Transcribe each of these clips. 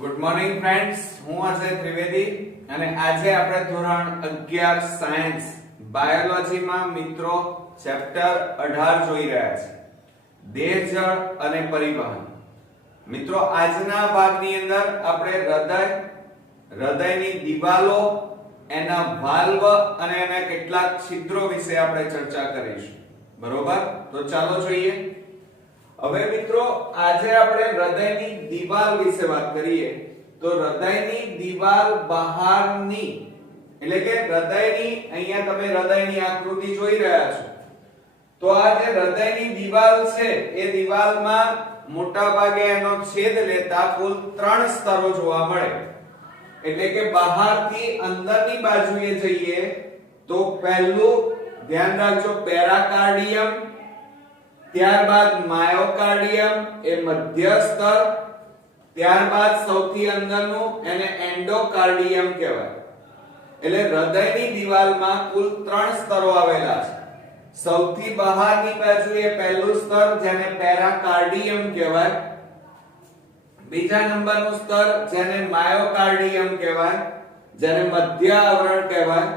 Good morning friends, હું અજય ત્રિવેદી અને આજે આપણે ધોરણ 11 સાયન્સ બાયોલોજીમાં મિત્રો ચેપ્ટર 18 જોઈ રહ્યા છે, દેહ જળ અને પરિવહન. મિત્રો આજના ભાગની અંદર આપણે હૃદયની દિવાલો, એના વાલ્વ અને એના કેટલાક છિદ્રો વિશે આપણે ચર્ચા કરીશું. બરોબર, તો ચાલો જોઈએ. હવે મિત્રો આજે આપણે હૃદયની દિવાલ વિશે વાત કરીએ તો હૃદયની દિવાલ બહારની એટલે કે હૃદયની, અહીંયા તમે હૃદયની આકૃતિ જોઈ રહ્યા છો, તો આ જે હૃદયની દિવાલ છે એ દિવાલમાં મોટા ભાગે એનો છેદ લેતા કુલ 3 સ્તરો જોવા મળે. એટલે કે બહારથી અંદરની બાજુએ જઈએ તો પહેલું ધ્યાન રાખજો પેરાકાર્ડિયમ, ત્યારબાદ માયોકાર્ડિયમ એ મધ્ય સ્તર, ત્યારબાદ સૌથી અંદરનું એને એન્ડોકાર્ડિયમ કહેવાય. એટલે હૃદયની દિવાલમાં કુલ 3 સ્તરો આવેલા છે. સૌથી બહારની બાજુએ પહેલું સ્તર જેને પેરાકાર્ડિયમ કહેવાય, બીજા નંબરનું સ્તર જેને માયોકાર્ડિયમ કહેવાય, જેને મધ્ય આવરણ કહેવાય,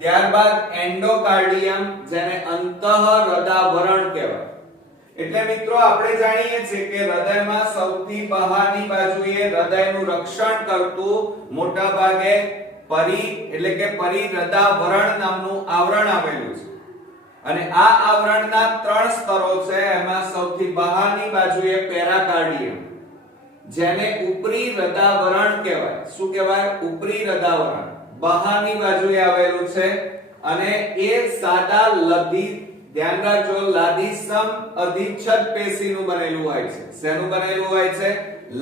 ત્યારબાદ એન્ડોકાર્ડિયમ જેને અંતઃહૃદાવરણ કહેવાય. એટલે મિત્રો આપણે જાણીએ છીએ કે હૃદયમાં સૌથી બહારની બાજુએ હૃદયનું રક્ષણ કરતું મોટા ભાગે એટલે કે પરિહૃદાવરણ નામનું આવરણ આવેલું છે. અને આ આવરણના 3 સ્તરો છે. એમાં સૌથી બહારની બાજુએ પેરાકાર્ડિયમ જેને ઉપરી હૃદાવરણ કહેવાય. શું કહેવાય? ઉપરી હૃદાવરણ બહારની બાજુએ આવેલું છે અને એ સાદા ધ્યાન રાખજો લાદીસમ અધિચ્છદ પેશીનું બનેલું હોય છે. શેનું બનેલું હોય છે?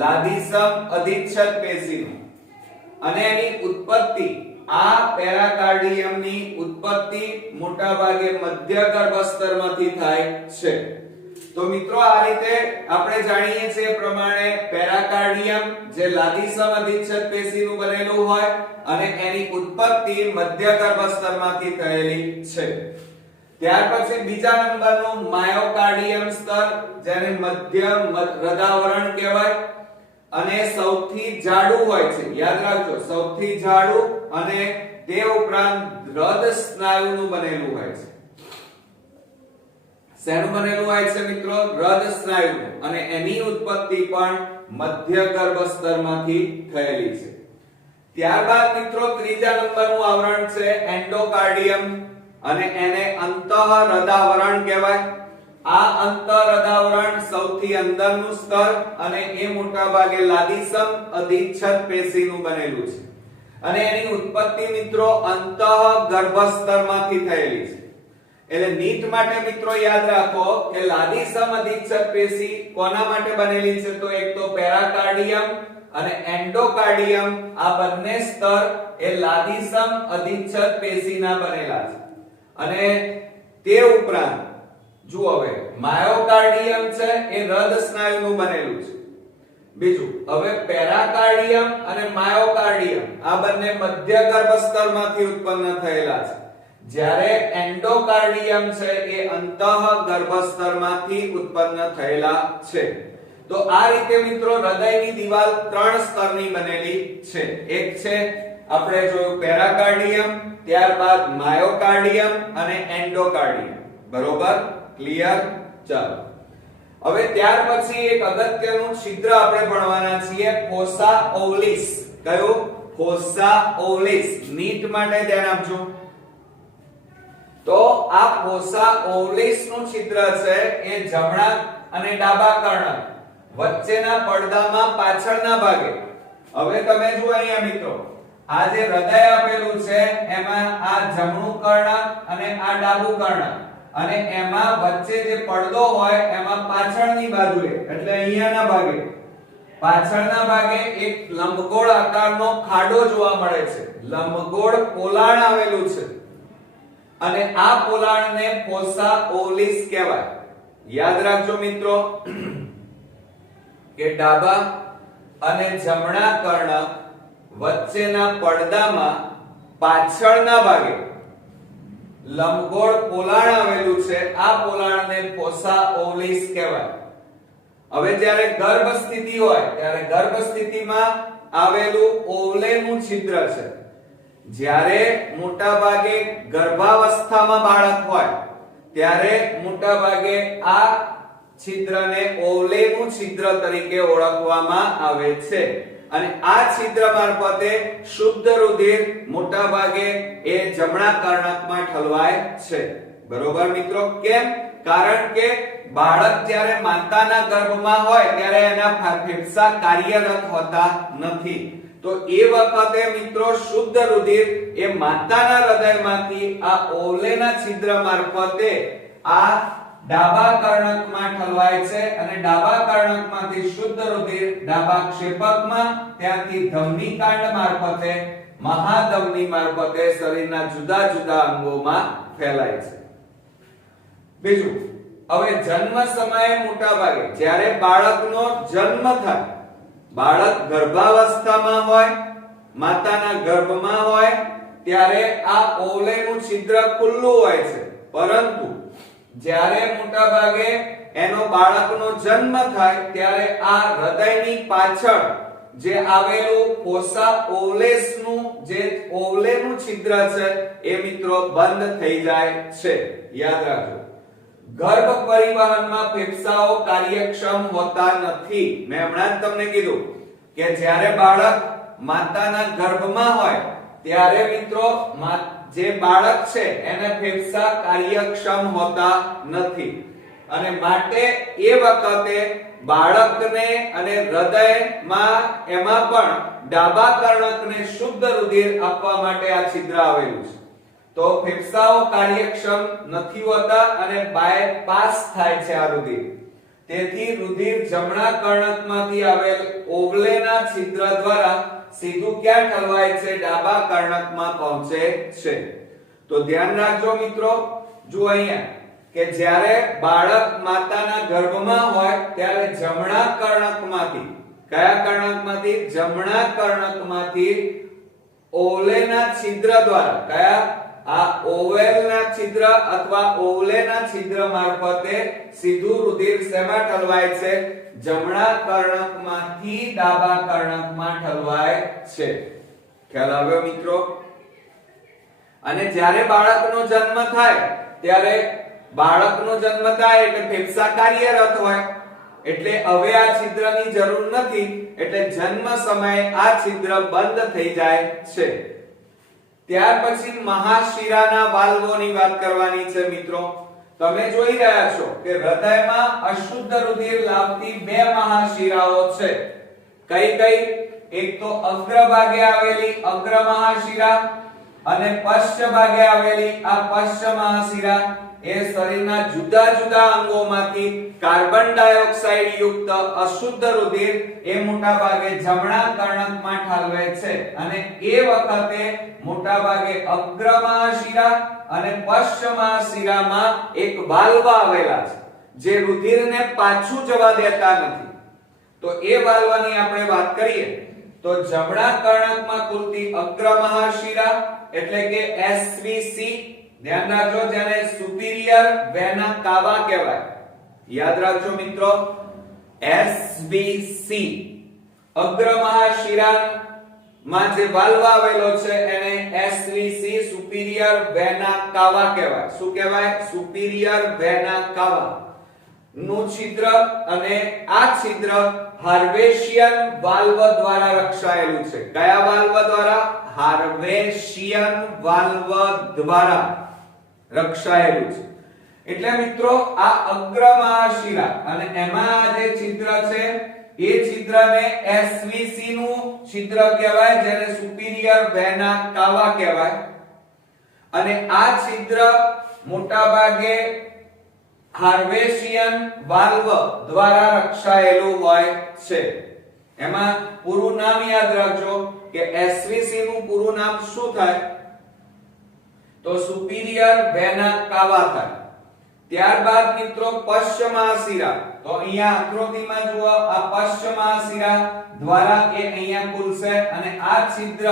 લાદીસમ અધિચ્છદ પેશીનું. અને એની ઉત્પત્તિ, આ પેરાકાર્ડિયમની ઉત્પત્તિ મોટા ભાગે મધ્ય ગર્ભસ્તરમાંથી થાય છે. તો મિત્રો આ રીતે આપણે જાણીએ છીએ પ્રમાણે પેરાકાર્ડિયમ જે લાદીસમ અધિચ્છદ પેશીનું બનેલું હોય અને એની ઉત્પત્તિ મધ્ય ગર્ભસ્તરમાંથી થયેલી છે. ત્યાર પછી બીજા નંબરનું માયોકાર્ડિયમ સ્તર જેને મધ્ય હૃદાવરણ કહેવાય અને સૌથી જાડું હોય છે. યાદ રાખજો, સૌથી જાડું અને તે ઉપરાંત હૃદ સ્નાયુનું બનેલું હોય છે. શેનું બનેલું હોય છે મિત્રો? હૃદ સ્નાયુનું. અને એની ઉત્પત્તિ પણ મધ્ય ગર્ભસ્તરમાંથી થયેલી છે. ત્યારબાદ મિત્રો ત્રીજા નંબરનું આવરણ છે એન્ડોકાર્ડિયમ અને એને અંતઃહૃદાવરણ કહેવાય. આ અંતઃહૃદાવરણ સૌથી અંદરનું સ્તર અને એ મોટા ભાગે લાદીસમ અધિચ્છદ પેશીનું બનેલું છે. અને એની ઉત્પત્તિ મિત્રો અંતઃગર્ભસ્તરમાંથી થયેલી છે. એટલે નીટ માટે મિત્રો યાદ રાખો કે લાદીસમ અધિચ્છદ પેશી કોના માટે બનેલી છે? તો એક તો પેરાકાર્ડિયમ અને એન્ડોકાર્ડિયમ, આ બંને સ્તર એ લાદીસમ અધિચ્છદ પેશીના બનેલા છે. અને તે ઉપરાંત જુઓ હવે માયોકાર્ડિયમ છે એ હૃદ સ્નાયુનું બનેલું છે. બીજું, હવે પેરાકાર્ડિયમ અને માયોકાર્ડિયમ આ બંને મધ્ય ગર્ભસ્તરમાંથી ઉત્પન્ન થયેલા છે. જ્યારે એન્ડોકાર્ડિયમ છે એ અંતઃગર્ભસ્તરમાંથી ઉત્પન્ન થયેલા છે. તો આ રીતે મિત્રો હૃદયની દિવાલ 3 સ્તરની બનેલી છે. એક છે આપણે જોયું પેરાકાર્ડિયમ, ત્યારબાદ માયોકાર્ડિયમ અને એન્ડોકાર્ડિયમ. બરોબર, ક્લિયર? ચાલો હવે ત્યાર પછી એક અગત્યનું છિદ્ર આપણે ભણવાના છીએ, ફોસા ઓવલિસ. કયું? ફોસા ઓવલિસ. નીટ માટે ધ્યાન આપજો. તો આ ફોસા ઓવલિસ નું છિદ્ર છે એ જમણા અને ડાબા કર્ણક વચ્ચેના પડદામાં પાછળના ભાગે. હવે તમે જુઓ અહીંયા મિત્રો, આ જે હૃદય આપેલું છે એમાં આ જમણું કર્ણક અને આ ડાબું કર્ણક, અને એમાં વચ્ચે જે પડદો હોય એમાં પાછળની બાજુએ એટલે અહીંયાના ભાગે પાછળના ભાગે એક લંબગોળ આકારનો ખાડો જોવા મળે છે. લંબગોળ પોલાણ આવેલું છે અને આ પોલાણને ફોસા ઓવલિસ કહેવાય. યાદ રાખજો મિત્રો કે ડાબા અને જમણા કર્ણક વચ્ચેના પડદામાં પાછળના ભાગે લંબગોળ પોલાણ આવેલું છે. આ પોલાણને ફોસા ઓવલિસ કહેવાય. હવે જ્યારે ગર્ભ સ્થિતિ હોય ત્યારે ગર્ભ સ્થિતિમાં આવેલું ઓવલેનું છિદ્ર છે. જ્યારે મોટા ભાગે ગર્ભાવસ્થામાં બાળક હોય ત્યારે મોટા ભાગે આ છિદ્રને ઓવલેનું છિદ્ર તરીકે ઓળખવામાં આવે છે. અને આ છિદ્ર મારફતે શુદ્ધ રુધિર મોટા ભાગે એ જમણા કર્ણકમાં ઠલવાય છે. બરોબર મિત્રો? કેમ? કારણ કે બાળક જ્યારે માતાના ગર્ભમાં હોય ત્યારે એના ફેફસા કાર્યરત હોતા નથી. તો એ વખતે મિત્રો શુદ્ધ રુધિર એ માતાના હૃદયમાંથી આ ઓવલેના છિદ્ર મારફતે આ ડાબા કર્ણકમાં ઠલવાય છે અને ડાબા કર્ણકમાંથી શુદ્ધ રુધિર ડાબા ક્ષેપકમાં, ત્યાંથી ધમનીકાંડ મારફતે, મહાધમની મારફતે શરીરના જુદા જુદા અંગોમાં ફેલાય છે. બીજું, હવે જન્મ સમયે મોટા ભાગે જ્યારે બાળકનો જન્મ થાય, બાળક ગર્ભાવસ્થામાં હોય, માતાના ગર્ભમાં હોય ત્યારે આ ઓવલેનું છિદ્ર ખુલ્લું હોય છે. પરંતુ જ્યારે મોટા ભાગે એનો બાળકનો જન્મ થાય ત્યારે આ હૃદયની પાછળ જે આવેલું ફોસા ઓવલેસનું જે ઓવલેનું છિદ્ર છે એ મિત્રો બંધ થઈ જાય છે. યાદ રાખજો, ગર્ભ પરિવહનમાં ફેફસાઓ કાર્યક્ષમ હોતા નથી. મેં હમણાં જ તમને કીધું કે જ્યારે બાળક માતાના ગર્ભમાં હોય ત્યારે મિત્રો જે બાળક છે એને ફેફસા કાર્યક્ષમ હોતા નથી અને માટે એ વખતે બાળકને અને હૃદયમાં એમાં પણ ડાબા કર્ણકને શુદ્ધ રુધિર આપવા માટે આ છિદ્ર આવેલું છે. તો ફેફસાઓ કાર્યક્ષમ નથી હોતા અને બાયપાસ થાય છે આ રુધિર. તેથી રુધિર જમણા કર્ણકમાંથી આવેલ ઓવલેના છિદ્ર દ્વારા સીધું ક્યાં ઠલવાય છે? ડાબા કર્ણકમાં પહોંચે છે. તો ધ્યાન રાખજો મિત્રો, જો અહીંયા કે જ્યારે બાળક માતાના ગર્ભમાં હોય ત્યારે જમણા કર્ણકમાંથી, કયા કર્ણકમાંથી? જમણા કર્ણકમાંથી ઓવલેના છિદ્ર દ્વારા, કયા? આ ઓવલના છિદ્ર અથવા ઓવલેના છિદ્ર મારફતે સીધું રુધિર શેમાં ઠલવાય છે? જમણા કર્ણકમાંથી ડાબા કર્ણકમાં ઠલવાય છે. ખ્યાલ આવ્યો મિત્રો? અને જ્યારે બાળકનો જન્મ થાય ત્યારે બાળકનો જન્મ થાય એટલે ફેફસા કાર્યરત હોય એટલે હવે આ છિદ્રની જરૂર નથી, એટલે જન્મ સમયે આ છિદ્ર બંધ થઈ જાય છે. ત્યાર પછી મહાશિરાના વાલ્વોની વાત કરવાની છે મિત્રો. તમે જોઈ રહ્યા છો કે હૃદયમાં અશુદ્ધ રુધિર લાવતી બે મહાશિરાઓ છે. કઈ કઈ? એક તો અગ્રભાગે આવેલી અગ્ર મહાશિરા અને પશ્ચ ભાગે આવેલી આ પશ્ચ મહાશિરા એ શરીરના જુદા જુદા અંગોમાંથી કાર્બન ડાયોક્સાઇડ યુક્ત અશુદ્ધ રુધિર એ મોટા ભાગે જમણા કર્ણકમાં ઠાલવે છે અને એ વખતે મોટા ભાગે અગ્ર મહાશિરા અને પશ્ચ મહાશિરામાં એક વાલ્વ આવેલા છે જે રુધિરને પાછું જવા દેતા નથી. તો એ વાલ્વની આપણે વાત કરીએ તો જમણા કર્ણકમાં ખુલતી અગ્ર મહાશિરા એટલે કે SVC, ધ્યાન રાખજો, જેને સુપીરિયર વેના કાવા કહેવાય. યાદ રાખજો મિત્રો, SVC અગ્ર મહાશિરા માં જે વાલ્વ આવેલો છે એને SVC સુપીરિયર વેના કાવા કહેવાય. શું કહેવાય? સુપીરિયર વેના કાવા નું છિદ્ર અને આ છિદ્ર હાર્વેશિયન વાલ્વ દ્વારા રક્ષાયેલું છે. કયા વાલ્વ દ્વારા? હાર્વેશિયન વાલ્વ દ્વારા રક્ષાયેલું છે. એટલે મિત્રો આ અગ્ર મહાશિરા અને એમાં જે છિદ્ર છે એ છિદ્રને SVC નું છિદ્ર કહેવાય, જેને સુપીરિયર વેના કાવા કહેવાય. અને આ છિદ્ર મોટા ભાગે હાર્વેશિયન વાલ્વ દ્વારા રક્ષાયેલું હોય છે. એમાં પૂરું નામ યાદ રાખજો કે SVC નું પૂરું નામ શું થાય? તો સુપીરિયર વેના કાવા થાય. ત્યારબાદ મિત્રો પશ્ચ મહાશિરા, તો અહીંયા આકૃતિમાં જુઓ, આ પશ્ચ મહાશિરા દ્વારા એ અહીંયા ખુલશે અને આ છિદ્ર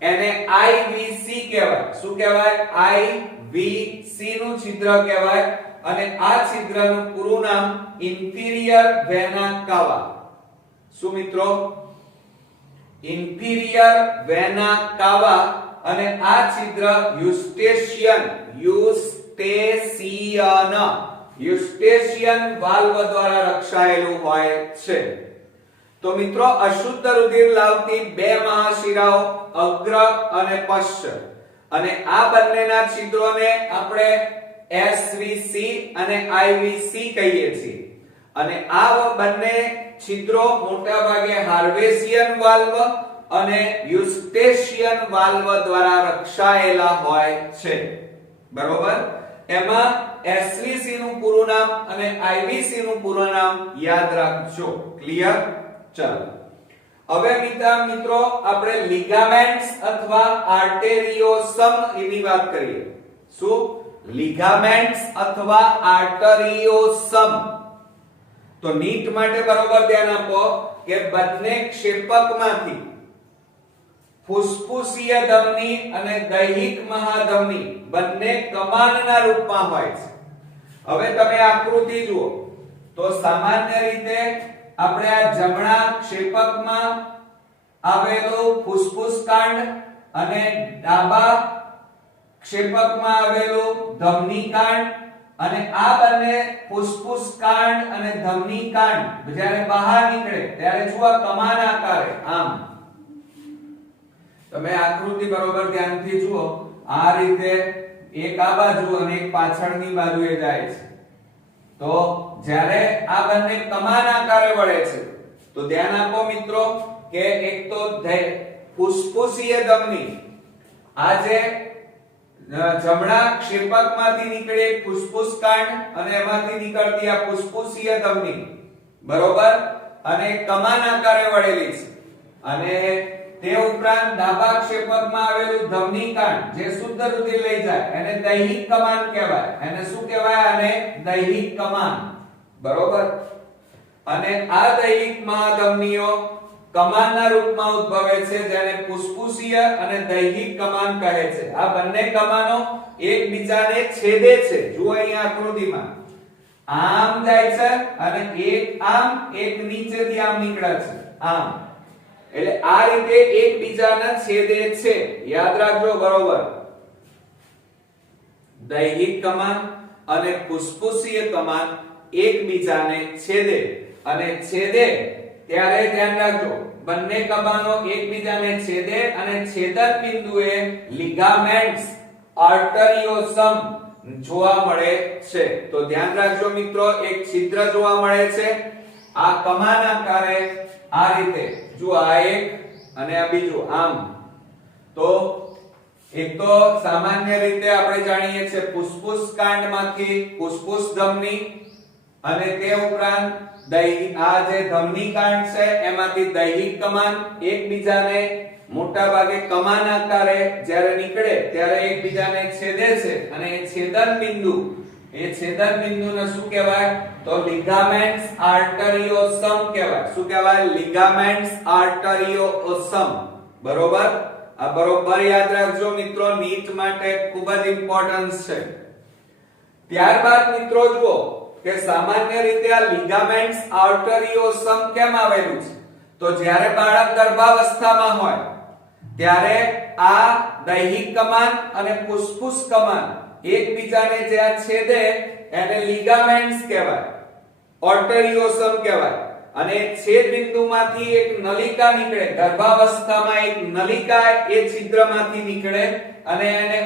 એને IVC કહેવાય. શું કહેવાય? IVC નું છિદ્ર કહેવાય. અને આ છિદ્રનું પૂરું નામ ઇન્ફિરિયર વેના કાવા. શું મિત્રો? ઇન્ફિરિયર વેના કાવા. અને આ છિદ્ર યુસ્ટેશિયન વાલ્વ દ્વારા રક્ષાયેલું હોય છે. તો મિત્રો અશુદ્ધ રુધિર લાવતી બે મહાશિરાઓ અગ્ર અને પશ્ચ, અને આ બંનેના છિદ્રોને આપણે SVC અને IVC કહીએ છીએ. અને આ બંને છિદ્રો મોટા ભાગે હાર્વેસિયન વાલ્વ અને યુસ્ટેશિયન વાલ્વ દ્વારા રક્ષાયેલા હોય છે. બરોબર? એમાં SVC નું પૂરું નામ અને IVC નું પૂરું નામ યાદ રાખજો. ક્લિયર? ચાલો હવે મિત્રો આપણે લિગામેન્ટ્સ અથવા આર્ટેરિયોસમ એની વાત કરીએ. શું? લિગામેન્ટ્સ અથવા આર્ટેરિયોસમ. તો નીટ માટે બરોબર ધ્યાન આપો કે બંને ક્ષેપકમાંથી ફુસ્ફુસીય ધમની અને દૈહિક મહાધમની બંને કમાનના રૂપમાં હોય છે. હવે તમે આકૃતિ જુઓ તો સામાન્ય રીતે આપણે આ જમણા ક્ષેપકમાં આવેલું ફુસ્ફુસ કાંડ અને ડાબા ક્ષેપકમાં આવેલું ધમની કાંડ, અને આ બંને ફુસ્ફુસ કાંડ અને ધમની કાંડ જ્યારે બહાર નીકળે ત્યારે જુઓ કમાન આકારે આમ. તમે આકૃતિ બરોબર ધ્યાનથી જુઓ. આ રીતે એક આ બાજુ અને એક પાછળની બાજુએ જાય છે. તો જ્યારે આ બંને કમાન આકારે વળે છે તો ધ્યાન આપો મિત્રો કે એક તો ફુસ્ફુસીય ધમની, આ જે જમણા ક્ષેપકમાંથી નીકળે ફુસ્ફુસ કાંડ અને એમાંથી નીકળતી આ ફુસ્ફુસીય ધમની, બરોબર, અને કમાન આકારે વળેલી છે. અને તે ઉપરાંત ડાબા ક્ષેપકમાં આવેલું ધમની કાંડ જે શુદ્ધ રુધિર લઈ જાય એને દૈહિક કમાન કહેવાય. એને શું કહેવાય? આને દૈહિક કમાન. બરોબર? અને આ દૈહિક મહાધમનીઓ કમાનના રૂપમાં ઉદ્ભવે છે જેને ફુસ્ફુસીય અને દૈહિક કમાન કહે છે. આ બંને કમાનો એકબીજાને છેદે છે. જુઓ અહીંયા આકૃતિમાં આમ જાય છે અને એક આમ એક નીચેથી આમ નીકળે છે આમ. એટલે આ રીતે એકબીજાને છેદે છે. યાદ રાખજો. બરોબર? દૈહિક કમાન અને ફુસ્ફુસીય કમાન એકબીજાને છેદે, અને છેદે ત્યારે ધ્યાન રાખજો બંને કમાનો એકબીજાને છેદે અને છેદન બિંદુએ લિગામેન્ટ્સ આર્ટેરિયોસમ જોવા મળે છે. તો ધ્યાન રાખજો મિત્રો, એક છિદ્ર જોવા મળે છે આ કમાન આકારે આ રીતે. જો આ એક અને આ બીજું આમ. તો એક તો સામાન્ય રીતે આપણે જાણીએ છીએ ફુસ્ફુસ કાંડમાંથી ફુસ્ફુસ ધમની, અને તે ઉપરાંત આ જે ધમની કાંડ છે એમાંથી દૈહિક કમાન એકબીજાને મોટા ભાગે કમાન આકારે જ્યારે નીકળે ત્યારે એકબીજાને છેદે છે. અને એ છેદન બિંદુને શું કહેવાય? તો લિગામેન્ટ્સ આર્ટેરિયોસમ કહેવાય. શું કહેવાય? લિગામેન્ટ્સ આર્ટેરિયોસમ. બરોબર? આ બરોબર યાદ રાખજો મિત્રો, નીટ માટે ખૂબ જ ઇમ્પોર્ટન્સ છે. ત્યારબાદ મિત્રો જુઓ કે સામાન્ય રીતે આ લિગામેન્ટ્સ આર્ટેરિયોસમ કેમ આવેલું છે? તો જ્યારે બાળક ગર્ભાવસ્થામાં હોય ત્યારે આ દૈહિક કમાન અને ફુસ્ફુસ કમાન એકબીજાને જ્યાં છેદે એને લિગામેન્ટ્સ કહેવાય, આર્ટેરિયોસમ કહેવાય. અને છેદ બિંદુમાંથી એક નલિકા નીકળે. ગર્ભાવસ્થામાં એક નલિકા એ છિદ્રમાંથી નીકળે અને એને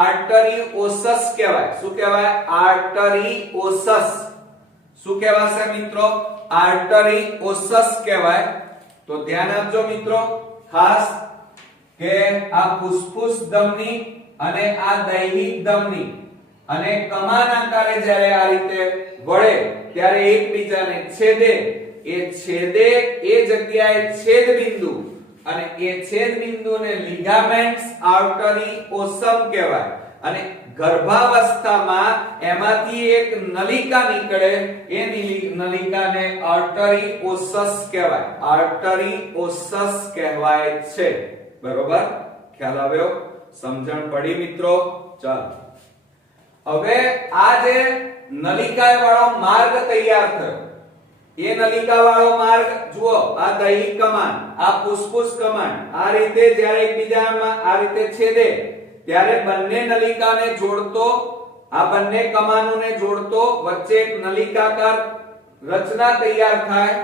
આર્ટેરિયોસસ કહેવાય. શું કહેવાય? આર્ટેરિયોસસ. શું કહેવાશે મિત્રો? આર્ટેરિયોસસ કહેવાય. તો ધ્યાન આપજો મિત્રો ખાસ કે આ ફુસ્ફુસ ધમની અને આ દૈહિક ધમની અને કમાન આકારે જ્યારે આ રીતે વળે ત્યારે એકબીજાને છેદે. એ છેદે એ જગ્યાએ છેદ બિંદુ, અને એ છેદ બિંદુને લિગામેન્ટ્સ આર્ટેરિયોસમ કહેવાય. અને ગર્ભાવસ્થામાં એમાંથી એક નલિકા નીકળે, એ નલિકાને આર્ટેરિયોસસ કહેવાય. આર્ટેરિયોસસ કહેવાય છે. બરોબર? ખ્યાલ આવ્યો? સમજણ પડી મિત્રો? ચાલો હવે આ જે નલિકા વાળો માર્ગ તૈયાર થયો, એ નલિકા વાળો માર્ગ જુઓ, આ દૈહિક કમાન, આ ફૂસ્ફૂસ કમાન, આ રીતે જ્યારે એકબીજામાં આ રીતે છેદે ત્યારે બંને નલિકાને જોડતો, આ બંને કમાનોને જોડતો વચ્ચે એક નલિકાકાર રચના તૈયાર થાય,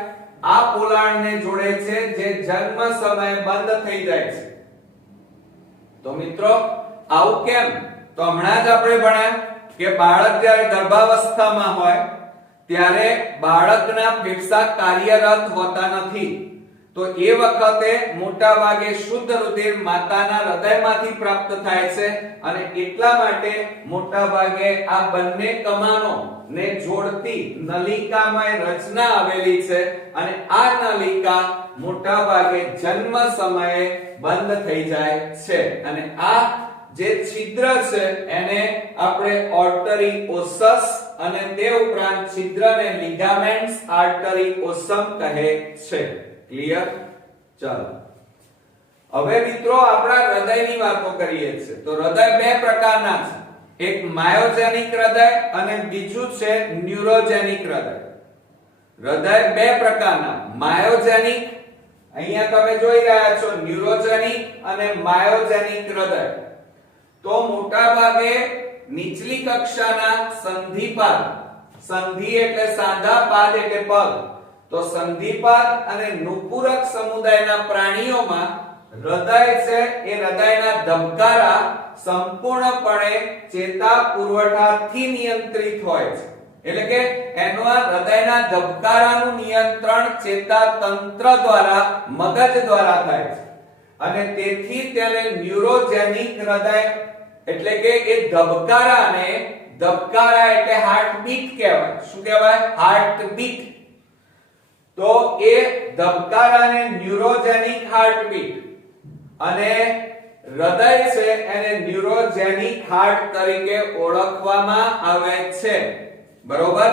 આ પોલાણને જોડે છે, જે જન્મ સમયે બંધ થઈ જાય છે. તો મિત્રો આવું કેમ? તો હમણાં જ આપણે ભણ્યા કે બાળક જ્યારે ગર્ભાવસ્થામાં હોય ત્યારે બાળકના ફેફસા કાર્યરત હોતા નથી, તો એ વખતે મોટા ભાગે શુદ્ધ રુધિર માતાના હૃદયમાંથી પ્રાપ્ત થાય છે, અને એટલા માટે મોટા ભાગે આ બંને કમાનો ને જોડતી નલિકામય રચના આવેલી છે, અને આ નલિકા મોટા ભાગે જન્મ સમયે બંધ થઈ જાય છે, અને આ જે છિદ્ર છે એને આપણે આર્ટરી ઓસસ અને તે ઉપરાંત છિદ્રને લિગામેન્ટ્સ આર્ટરી ઓસમ કહે છે. ક્લિયર? ચાલો હવે મિત્રો આપણા હૃદયની વાતો કરીએ છીએ. તો હૃદય બે પ્રકારના છે, એક માયોજેનિક હૃદય અને બીજું છે ન્યુરોજેનિક હૃદય. હૃદય બે પ્રકારના, માયોજેનિક, અહીંયા તમે જોઈ રહ્યા છો, ન્યુરોજેનિક અને માયોજેનિક હૃદય. તો મોટા ભાગે નીચલી કક્ષાના સંધિપાદ, સંધિ એટલે સાંધા, પાદ એટલે પગ, તો સંધિપાદ અને નુપુરક સમુદાયના પ્રાણીઓમાં હૃદય છે એ હૃદયના ધબકારા સંપૂર્ણપણે ચેતા પુરવઠાથી નિયંત્રિત હોય છે. એટલે કે એનો હૃદયના ધબકારાનું નિયંત્રણ ચેતા તંત્ર દ્વારા, મગજ દ્વારા થાય છે, અને તેથી તેને ન્યુરોજેનિક હૃદય એટલે કે એ ધબકારાને, ધબકારા એટલે હાર્ટબીટ કહેવાય. શું કહેવાય? હાર્ટબીટ. તો એ ધબકારાને ન્યુરોજેનિક હાર્ટબીટ અને હૃદય છે એને ન્યુરોજેનિક હાર્ટ તરીકે ઓળખવામાં આવે છે. બરોબર?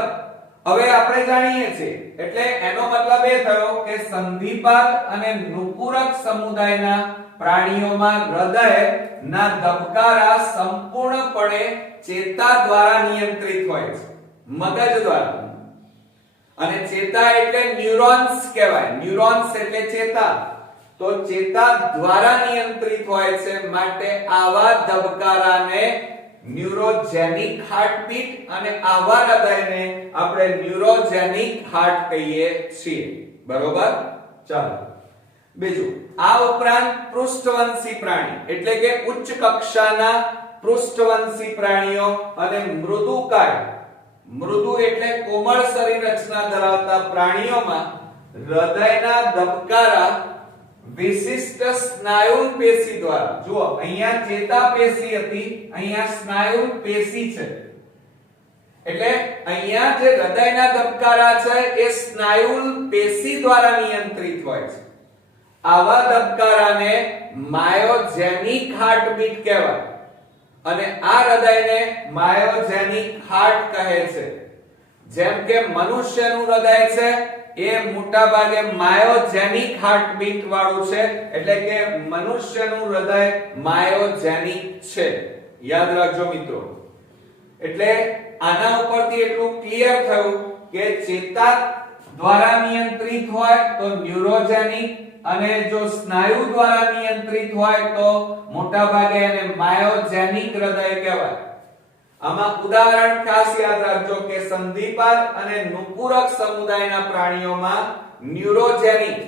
હવે આપણે જાણીએ છીએ, એટલે એનો મતલબ એ થયો કે સંધિપાદ અને નુપુરક સમુદાયના પ્રાણીઓમાં હૃદયના ધબકારા સંપૂર્ણપણે ચેતા દ્વારા નિયંત્રિત હોય છે, મગજ દ્વારા. અને ચેતા એટલે ન્યુરોન્સ કહેવાય. ન્યુરોન્સ એટલે ચેતા. તો ચેતા દ્વારા નિયંત્રિત હોય છે, માટે આવા ધબકારાને ન્યુરોજેનિક હાર્ટબીટ અને આવા હૃદયને આપણે ન્યુરોજેનિક હાર્ટ કહીએ છીએ. બરોબર? ચાલો બીજું, આ ઉપરાંત પૃષ્ઠવંશી પ્રાણી એટલે કે ઉચ્ચ કક્ષાના પૃષ્ઠવંશી પ્રાણીઓ અને મૃદુકાય, મૃદુ એટલે કોમળ શરીર રચના ધરાવતા પ્રાણીઓમાં હૃદયના ધબકારા વિશિષ્ટ સ્નાયુ પેશી દ્વારા, જુઓ અહીંયા ચેતા પેશી હતી, અહીંયા સ્નાયુ પેશી છે, એટલે અહીંયા જે હૃદયના ધબકારા છે એ સ્નાયુ પેશી દ્વારા નિયંત્રિત હોય છે. આવા ધબકારાને માયોજેનિક હાર્ટબીટ કહેવાય, અને આ હૃદયને માયોજેનિક હાર્ટ કહે છે. જેમ કે મનુષ્યનું હૃદય છે એ મોટા ભાગે માયોજેનિક હાર્ટબીટ વાળું છે, એટલે કે મનુષ્યનું હૃદય માયોજેનિક છે. યાદ રાખજો મિત્રો. એટલે આના ઉપરથી એટલું ક્લિયર થયું કે ચેતા દ્વારા નિયંત્રિત હોય તો ન્યુરોજેનિક, અને જો સ્નાયુ દ્વારા નિયંત્રિત હોય તો મોટા ભાગે એને માયોજેનિક હૃદય કહેવાય. આમાં ઉદાહરણ ખાસ યાદ રાખજો કે સંધિપાદ અને નુપુરક સમુદાયના પ્રાણીઓમાં ન્યુરોજેનિક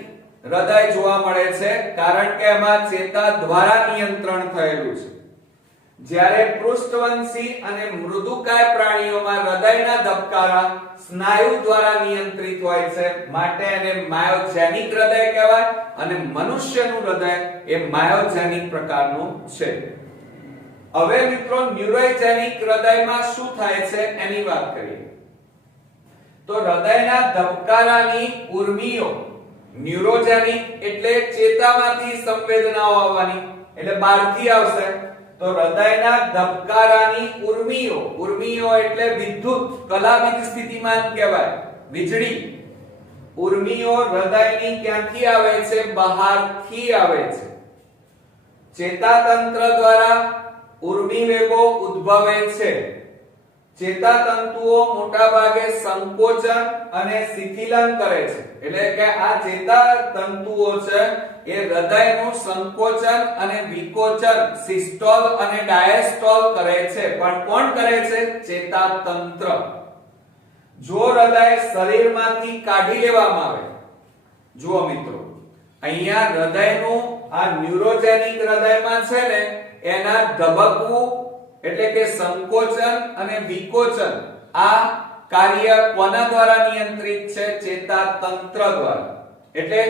હૃદય જોવા મળે છે, કારણ કે એમાં ચેતા દ્વારા નિયંત્રણ થયેલું છે. જ્યારે પૃષ્ઠવંશી અને મૃદુકાય પ્રાણીઓમાં હૃદયના ધબકારા સ્નાયુ દ્વારા નિયંત્રિત હોય છે, માટે એને માયોજેનિક હૃદય કહેવાય, અને મનુષ્યનું હૃદય એ માયોજેનિક પ્રકારનું છે. હવે મિત્રો ન્યુરોજેનિક હૃદયમાં શું થાય છે એની વાત કરીએ. તો હૃદયના ધબકારાની ઉર્મિઓ, ન્યુરોજેનિક એટલે ચેતામાંથી સંવેદનાઓ આવવાની, એટલે બહારથી આવશે. તો હૃદયના ધબકારાની ઉર્મિઓ, ઉર્મિઓ એટલે વિદ્યુત કલાવિદ સ્થિતિમાન કહેવાય, વીજળી. ઉર્મિઓ હૃદયની ક્યાંથી આવે છે? બહારથી આવે છે. ચેતાતંત્ર દ્વારા ઉર્મિ વેગો ઉદ્ભવે છે. ચેતાતંતુઓ મોટા ભાગે સંકોચન અને શિથિલન કરે છે, એટલે કે આ ચેતાતંતુઓ છે એ હૃદયનું સંકોચન અને વિકોચન સિસ્ટોલ અને ડાયસ્ટોલ કરે છે. પણ કોણ કરે છે? ચેતાતંત્ર. જો હૃદય શરીરમાંથી કાઢી લેવામાં આવે, જુઓ મિત્રો, અહીંયા હૃદયનું આ ન્યુરોજેનિક હૃદયમાં છે ને એના ધબકવું એટલે કે સંકોચન અને વિકોચન આ કાર્ય કોના દ્વારા નિયંત્રિત છે? ચેતાતંત્ર દ્વારા. એટલે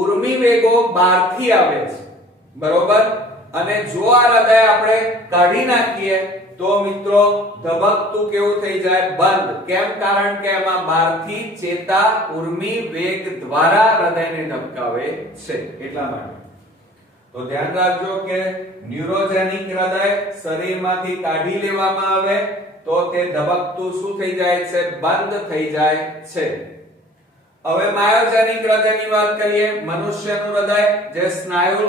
ઉર્મી વેગો બહારથી આવે છે, બરોબર. અને જો આ હૃદય આપણે કાઢી નાખીએ તો મિત્રો ધબકતું કેવું થઈ જાય? બંધ. કેમ? કારણ કે એમાં બહારથી ચેતા ઉર્મી વેગ દ્વારા હૃદયને ધબકાવે છે, એટલા માટે. તો ધ્યાન રાખજો કે ન્યુરોજેનિક હૃદય શરીરમાંથી કાઢી લેવામાં આવે તો તે ધબકતું શું થઈ જાય છે? બંધ થઈ જાય છે. હવે માયોજેનિક હૃદયની વાત કરીએ. મનુષ્યનું હૃદય જે સ્નાયુ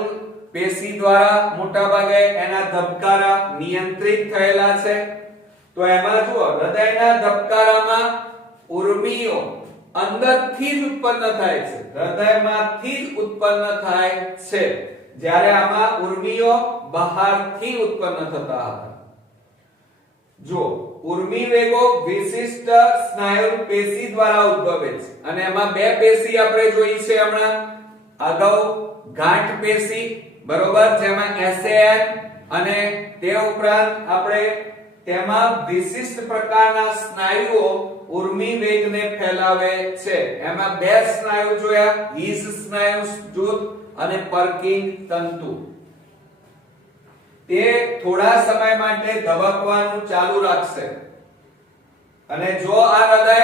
પેશી દ્વારા મોટા ભાગે એના ધબકારા નિયંત્રિત થયેલા છે. તો એમાં જુઓ, હૃદયના ધબકારામાં ઉર્મિઓ અંદરથી જ ઉત્પન્ન થાય છે, હૃદયમાંથી જ ઉત્પન્ન થાય છે, જ્યારે આમાં ઉર્મિઓ બહારથી ઉત્પન્ન થતા હતા. જો ઉર્મી વેગો વિશિષ્ટ સ્નાયુ પેશી દ્વારા ઉદ્ભવે છે અને એમાં બે પેશી આપણે જોઈ છે હમણાં અગાઉ. ગાંઠ પેશી, બરોબર, જેમાં SAN, અને તે ઉપરાંત આપણે તેમાં વિશિષ્ટ પ્રકારના સ્નાયુઓ ઉર્મી વેગને ફેલાવે છે. એમાં બે સ્નાયુ જોયા, હિસ સ્નાયુ જૂથ અને પર્કિંગ તંતુ. તે થોડા સમય માટે ધબકવાનું ચાલુ રાખશે. અને જો આ હૃદય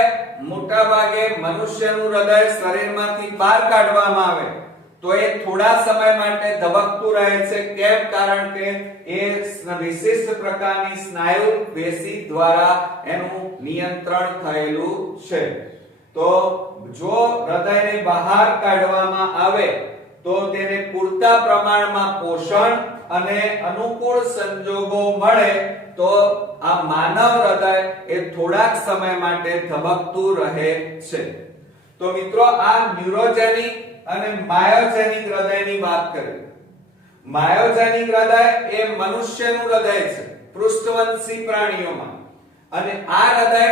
મોટા ભાગે મનુષ્યનું હૃદય શરીરમાંથી બહાર કાઢવામાં આવે તો એ થોડા સમય માટે ધબકતું રહે છે. કેમ? કારણ કે એ વિશિષ્ટ પ્રકારની સ્નાયુ પેશી દ્વારા એનું નિયંત્રણ થયેલું છે. તો જો હૃદયને બહાર કાઢવામાં આવે તો તેને પૂરતા પ્રમાણમાં પોષણ અને અનુકૂળ સંજોગો મળે તો આ માનવ હૃદય એ થોડાક સમય માટે ધબકતું રહે છે. તો મિત્રો આ ન્યુરોજેનિક અને માયોજેનિક હૃદયની વાત કરીએ. માયોજેનિક હૃદય એ મનુષ્યનું હૃદય છે પૃષ્ઠવંશી પ્રાણીઓમાં. અને આ હૃદય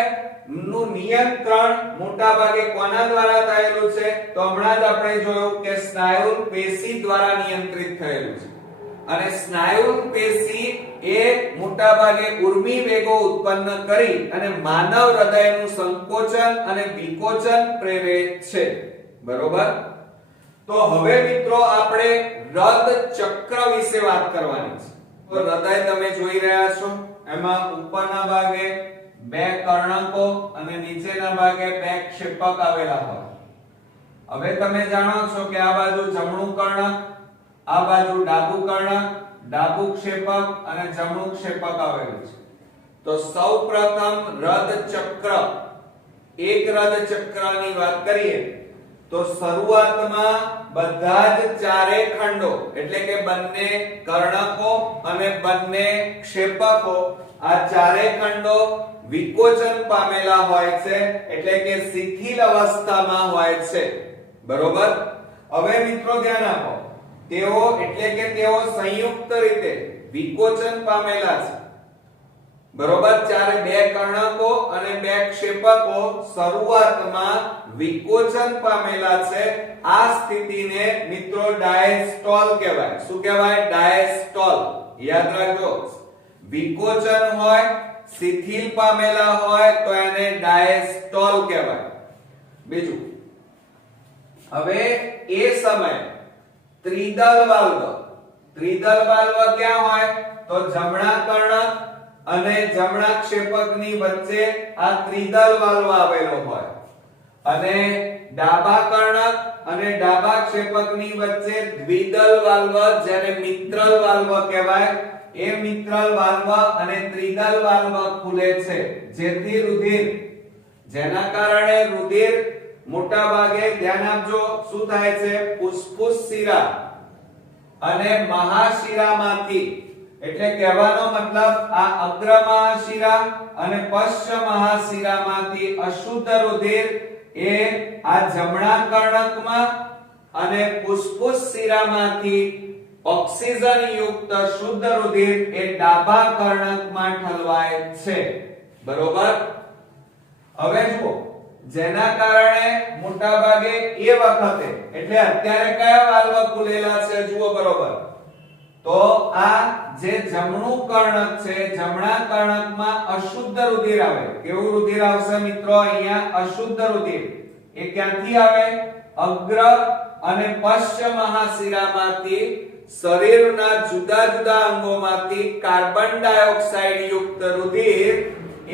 નું નિયંત્રણ મોટા ભાગે કોના દ્વારા થયેલું છે? તો હમણાં જ આપણે જોયું કે સ્નાયુ પેશી દ્વારા નિયંત્રિત થયેલું છે. અને સ્નાયુ પેશી એ મોટા ભાગે ઉર્મી વેગો ઉત્પન્ન કરી અને માનવ હૃદયનું સંકોચન અને વિકોચન પ્રેરે છે, બરોબર. તો હવે મિત્રો આપણે હૃદ ચક્ર વિશે વાત કરવાની છે. તો હૃદય તમે જોઈ રહ્યા છો, એમાં ઉપરના ભાગે બે કર્ણકો અને નીચેના ભાગે બે ક્ષેપક આવેલા હોય. હવે તમે જાણો છો કે આ બાજુ જમણું કર્ણક, આ બાજુ ડાબું કર્ણક, ડાબું ક્ષેપક અને જમણું ક્ષેપક આવેલું છે. તો સૌપ્રથમ હૃદ ચક્ર, એક હૃદ ચક્રની વાત કરીએ તો શરૂઆતમાં બધા જ ચારે ખંડો એટલે કે બંને કર્ણકો અને બંને ક્ષેપકો આ ચારે ખંડો વિકોચન પામેલા હોય છે, એટલે કે શિથિલ અવસ્થામાં હોય છે, બરોબર. હવે મિત્રો ધ્યાન આપો, તેઓ એટલે કે તેઓ સંયુક્ત રીતે વિકોચન પામેલા છે, બરોબર. ચારે બે કર્ણકો અને બે ક્ષેપકો શરૂઆતમાં વિકોચન પામેલા છે. આ સ્થિતિને મિત્રો ડાયસ્ટોલ કહેવાય. શું કહેવાય? ડાયસ્ટોલ. યાદ રાખજો, વિકોચન હોય, શિથિલ પામેલા હોય તો એને ડાયસ્ટોલ કહેવાય. બીજું, હવે એ સમયે ત્રિદલ વાલ્વ, ત્રિદલ વાલ્વ ક્યાં હોય? તો જમણા કર્ણક અને જમણા ક્ષેપકની વચ્ચે આ ત્રિદલ વાલ્વ આવેલો હોય અને ડાબા કર્ણક અને ડાબા ક્ષેપકની વચ્ચે દ્વિદલ વાલ્વ જેને મિત્રલ વાલ્વ કહેવાય, એ મિત્રલ વાલ્વ અને ત્રિદલ વાલ્વ ખુલે છે, જેથી રુધિર, જેના કારણે રુધિર મોટા ભાગે ધ્યાન આપજો શું થાય છે? ફુસ્ફુસ શિરા અને મહાશિરામાંથી એટલે કહેવાનો મતલબ આ અગ્ર મહાશિરા અને પશ્ચ મહાશિરામાંથી અશુદ્ધ રુધિર એ આ જમણા કર્ણકમાં અને ફુસ્ફુસ શિરામાંથી ઓક્સિજન યુક્ત શુદ્ધ રુધિર એ ડાબા કર્ણકમાં ઠલવાય છે બરોબર। હવે જુઓ જેના કારણે મોટા ભાગે એ વખતે એટલે અત્યારે કયા વાલ્વ ખુલેલા છે જુઓ બરોબર। તો આ જે જમણું કર્ણક છે જમણા કર્ણકમાં અશુદ્ધ રુધિર આવે। કેવું રુધિર આવશે મિત્રો? અહીંયા અશુદ્ધ રુધિર એ ક્યાંથી આવે? અગ્ર અને પશ્ચ મહાશિરામાંથી શરીરના જુદા જુદા અંગોમાંથી કાર્બન ડાયોક્સાઇડ યુક્ત રુધિર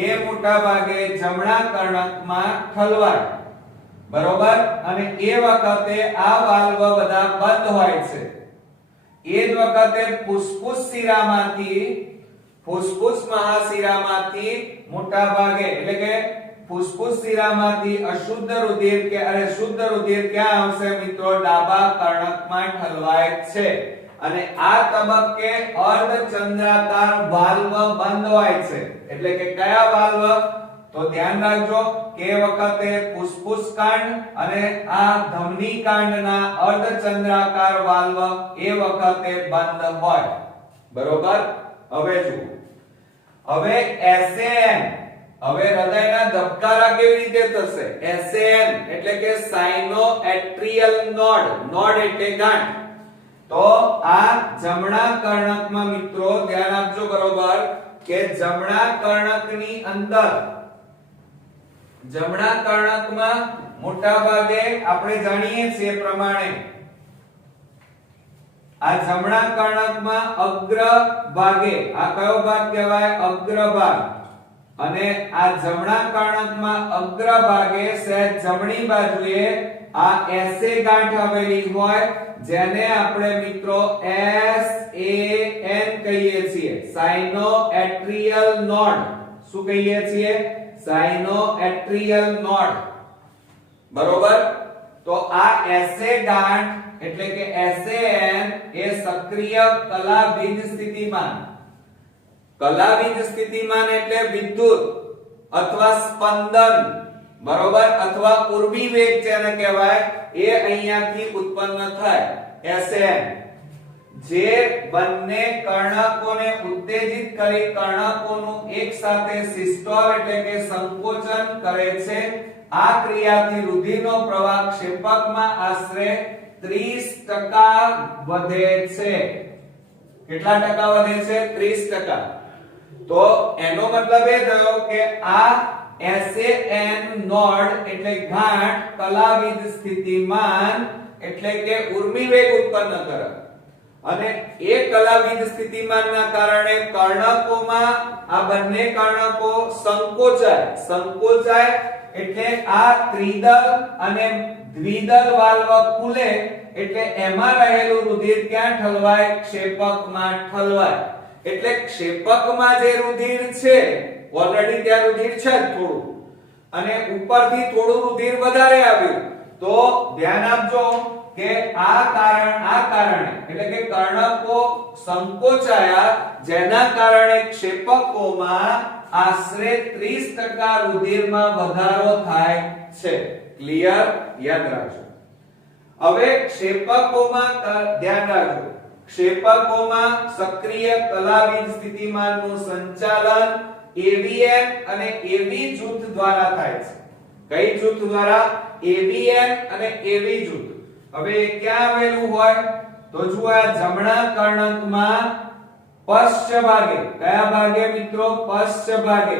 એ મોટા ભાગે જમણા કર્ણકમાં ઠલવાય બરોબર। અને એ વખતે આ વાલ્વ બધા બંધ હોય છે। એ જ વખતે ફુસ્ફુસ શિરામાંથી ફુસ્ફુસ મહાશિરામાંથી મોટા ભાગે એટલે કે ફુસ્ફુસ શિરામાંથી અશુદ્ધ રુધિર કે અરે શુદ્ધ રુધિર ક્યાં આવશે મિત્રો? ડાબા કર્ણકમાં ઠલવાય છે। અને આ તબક્કે અર્ધચંદ્રાકાર વાલ્વ બંધ હોય છે। એટલે કે કયા વાલ્વ? તો ધ્યાન રાખજો કે વખતે ફુસ્ફુસ કાંડ અને આ ધમની કાંડના અર્ધચંદ્રાકાર વાલ્વ એ વખતે બંધ હોય બરોબર। હવે જુઓ હવે SAN હવે હૃદયના ધબકારા કેવી રીતે થશે? SAN એટલે કે સાઇનો એટ્રિયલ નોડ, નોડ એટલે ગાંઠ। તો આ જમણા કર્ણકમાં મિત્રો ધ્યાન આપજો બરોબર કે જમણા કર્ણકની અંદર જમણા કર્ણકમાં મોટા ભાગે આપણે જાણીએ છીએ પ્રમાણે આ જમણા કર્ણકમાં અગ્ર ભાગે આ કયો ભાગ કહેવાય? અગ્ર ભાગ। અને આ જમણા કર્ણકમાં અગ્ર ભાગે સહેજ જમણી બાજુએ આ SA ગાંઠ આવેલી હોય જેને આપણે મિત્રો SAN કહીએ છીએ, સાઇનો એટ્રિયલ નોડ। શું કહીએ છીએ? સાઇનો એટ્રિયલ નોડ બરોબર। તો આ SA ગાંઠ એટલે કે SAN એ સક્રિય કલાબીજ સ્થિતિમાન, કલાબીજ સ્થિતિમાન એટલે વિદ્યુત અથવા સ્પંદન બરોબર અથવા ઉર્મી વેગ જેને કહેવાય એ અહીંયાથી ઉત્પન્ન થાય SAN, જે બંને કર્ણકોને ઉત્તેજિત કરી કર્ણકોનું એક સાથે સિસ્ટોલ એટલે કે સંકોચન કરે છે। આ ક્રિયાથી રુધિરનો પ્રવાહ ક્ષેપકમાં આશરે 30% વધે છે। કેટલા ટકા વધે છે? 30%। તો એનો મતલબ એ થયો કે આ SAN નોડ એટલે ગાંઠ કલાબીજ સ્થિતિમાન એટલે કે ઉર્મી વેગ ઉત્પન્ન કરે અને એ કલાબીજ સ્થિતિમાનના કારણે કર્ણકોમાં આ બંને કર્ણકો સંકોચાય એટલે આ ત્રિદલ અને દ્વિદલ વાલ્વ ખુલે એટલે એમાં રહેલું રુધિર ક્યાં ઠલવાય? ક્ષેપકમાં ઠલવાય। એટલે ક્ષેપકમાં જે રુધિર છે ઓલરેડી ત્યાં રુધિર છે થોડું અને ઉપરથી થોડું રુધિર વધારે આવ્યું તો ધ્યાન આપજો કે આ કારણે એટલે કે કર્ણકો સંકોચાયા જેના કારણે ક્ષેપકોમાં આશરે 30% રુધિરમાં વધારો થાય છે। ક્લિયર? યાદ રાખજો। હવે ક્ષેપકોમાં ધ્યાન રાખજો, ક્ષેપકોમાં સક્રિય કલાબીજ સ્થિતિમાનનું સંચાલન AVN અને AV જૂથ દ્વારા થાય છે। કઈ જૂથ દ્વારા? AVN અને AV જૂથ। હવે ક્યાં આવેલું હોય? તો જુઓ આ જમણા કર્ણકમાં પશ્ચ ભાગે, કયા ભાગે મિત્રો? પશ્ચ ભાગે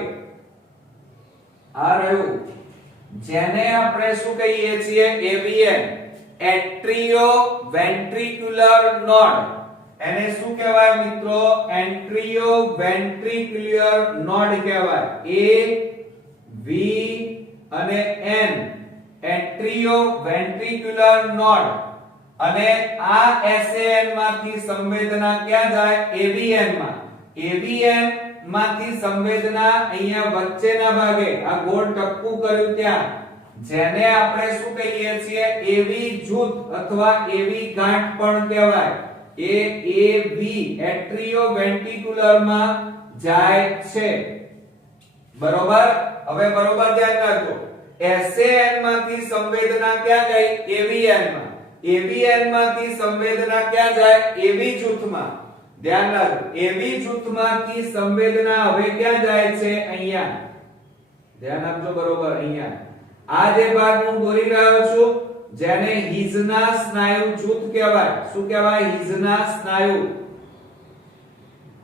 આ રહ્યું જેને આપણે શું કહીએ છીએ? AVN, atrio ventricular node. એને શું કહેવાય મિત્રો? એટ્રિયો વેન્ટ્રિક્યુલર નોડ કહેવાય। A V અને N એટ્રિયો વેન્ટ્રિક્યુલર નોડ। અને આ SAN માંથી સંવેદના ક્યાં જાય? AVN માં। AVN માંથી સંવેદના અહીંયા વચ્ચેના ભાગે આ ગોળ ટપકું કર્યું ત્યાં જેને આપણે શું કહીએ છીએ? AV જૂથ અથવા AV ગાંઠ પણ કહેવાય। એ એવી એટ્રિયોવેન્ટ્રિક્યુલર માં જાય છે, બરોબર. હવે બરોબર ધ્યાન રાખજો, એસએએન માંથી સંવેદના ક્યાં ગઈ? એવીએન માં. એવીએન માંથી સંવેદના ક્યાં જાય? એવી જૂથમાં. ધ્યાન રાખજો, એવી જૂથમાંથી સંવેદના હવે ક્યાં જાય છે? અહીંયા. ધ્યાન આપજો, બરોબર. અહીંયા આ જે ભાગ હું દોરી રહ્યો છું, જેને હિઝના સ્નાયુ જૂથ કહેવાય. શું કહેવાય? હિઝના સ્નાયુ,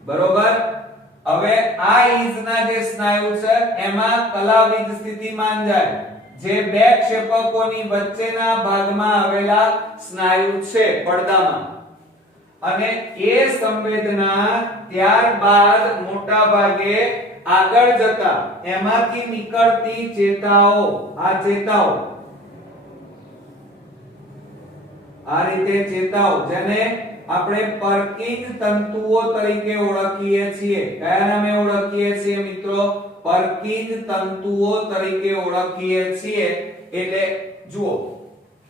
બરોબર. હવે આ હિઝના જે સ્નાયુ છે એમાં કલાવિદ સ્થિતિમાન જાય, જે બે ક્ષેપકોની વચ્ચેના ભાગમાં આવેલા સ્નાયુ છે પડદામાં. અને એ સંવેદના ત્યારબાદ મોટા ભાગે આગળ જતા એમાંથી નીકળતી ચેતાઓ, આ ચેતાઓ, આ રીતે ચેતાઓ, જેને આપણે પર્કિંગ તંતુઓ તરીકે ઓળખીએ છીએ. કયા નામે ઓળખીએ છીએ મિત્રો? પર્કિંગ તંતુઓ તરીકે ઓળખીએ છીએ. એટલે જુઓ,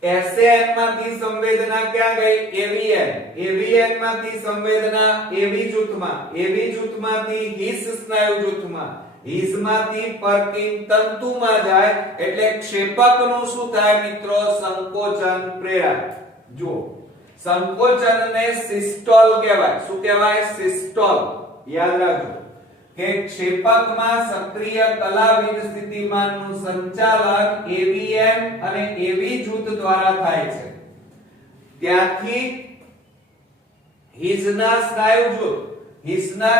એસએન માંથી સંવેદના ક્યાં ગઈ? એવીએન. એવીએન માંથી સંવેદના એવી જૂથમાં, એવી જૂથમાંથી હિસ સ્નાયુ જૂથમાં, હિસ માંથી પર્કિંગ તંતુમાં જાય. એટલે ક્ષેપકનું શું થાય મિત્રો? સંકોચન પ્રેરાય. જુઓ, સંકોચનને સિસ્ટોલ કહેવાય. શું કહેવાય? સિસ્ટોલ. યાદ રાખજો કે ક્ષેપકમાં સક્રિય કલાવિદ સ્થિતિમાનનું સંચાલન એવીએન અને એવી જૂથ દ્વારા થાય છે. ત્યાંથી હિઝના સ્નાયુ જૂથ, હિઝના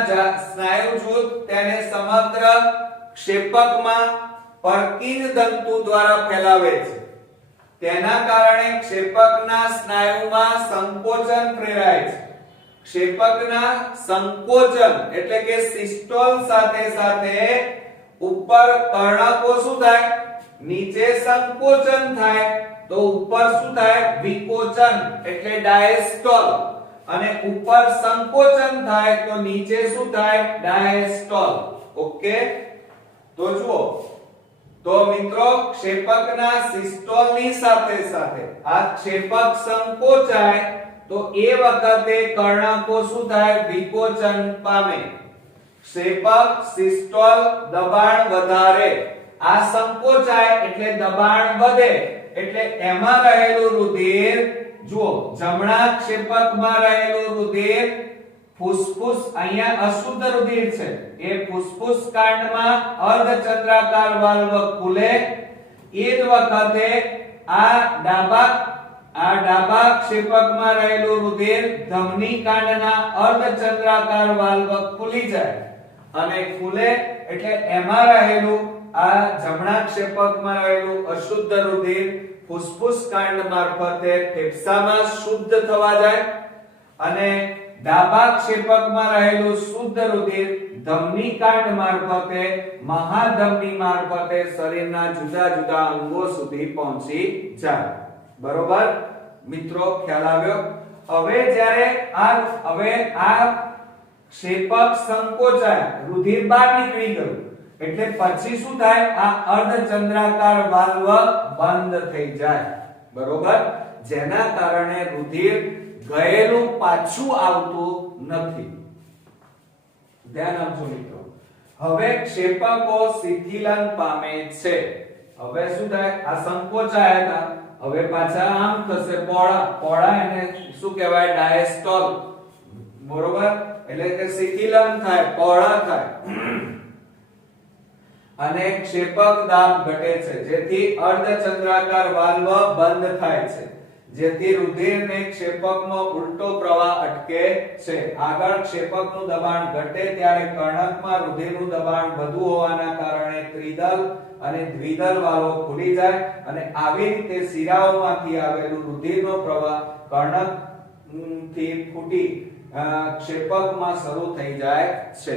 સ્નાયુ જૂથ તેને સમગ્ર ક્ષેપકમાં પર્કિંગ તંતુ દ્વારા ફેલાવે છે. તેના કારણે ક્ષેપકના સ્નાયુમાં સંકોચન પ્રેરાય છે. ક્ષેપકના સંકોચન એટલે કે સિસ્ટોલ સાથે સાથે ઉપર કર્ણકો શું થાય? નીચે સંકોચન થાય તો ઉપર શું થાય? વિકોચન એટલે ડાયસ્ટોલ. અને ઉપર સંકોચન થાય તો નીચે શું થાય? ડાયસ્ટોલ. ઓકે, તો જુઓ, તો મિત્રો ક્ષેપકના સિસ્ટોલની સાથે સાથે આ ક્ષેપક સંકોચાય તો એ વખતે કર્ણકો શું થાય? વિકોચન પામે. ક્ષેપક સિસ્ટોલ દબાણ વધારે, આ સંકોચાય એટલે દબાણ વધે, એટલે એમાં રહેલું રુધિર, જુઓ, જમણા ક્ષેપકમાં રહેલું રુધિર ફુસફુસ, અહીંયા અશુદ્ધ રુધિર છે, એ ફુસફુસ કાંડમાં અર્ધચંદ્રાકાર વાલ્વ ખુલે. એ જ વખતે આ ડાબા ક્ષેપકમાં રહેલું રુધિર ધમની કાંડના અર્ધચંદ્રાકાર વાલ્વ ખુલી જાય. અને ખુલે એટલે એમાં રહેલું આ જમણા ક્ષેપકમાં રહેલું અશુદ્ધ રુધિર ફુસફુસ કાંડ મારફતે ફેફસામાં શુદ્ધ થવા જાય. અને ડાબા ક્ષેપકમાં રહેલું શુદ્ધ રુધિર ધમની કાંડ મારફતે મહાધમની મારફતે શરીરના જુદા જુદા અંગો સુધી પહોંચી જાય. બરોબર મિત્રો, ખ્યાલ આવ્યો? હવે જ્યારે આ ક્ષેપક સંકોચાય, રુધિર બહાર નીકળી ગયું, એટલે પછી શું થાય? આ અર્ધચંદ્રાકાર વાલ્વ બંધ થઈ જાય. બરોબર, જેના કારણે રુધિર ગયેલું પાછું આવતું નથી. ધ્યાન આપજો મિત્રો. હવે ક્ષેપકો શિથિલન પામે છે. હવે શું થાય? આ સંકોચાયા હતા, હવે પાછા આમ થશે, પોળા એને શું કહેવાય? ડાયસ્ટોલ. બરોબર, એટલે કે શિથિલન થાય, પોળા થાય. અને ક્ષેપક દાબ ઘટે છે, જેથી અર્ધચંદ્રાકાર વાલ્વ બંધ થાય છે, જેથી રુધિરને ક્ષેપકમાં ઉલટો પ્રવાહ અટકે છે. આગળ ક્ષેપકનું દબાણ ઘટે ત્યારે કર્ણકમાં રુધિરનું દબાણ વધુ હોવાના કારણે ત્રિદલ અને દ્વિદલ વાલ્વ ખુલી જાય. અને આવી રીતે શિરાઓમાંથી આવેલું રુધિરનો પ્રવાહ કર્ણકથી ફૂટી ક્ષેપકમાં શરૂ થઈ જાય છે.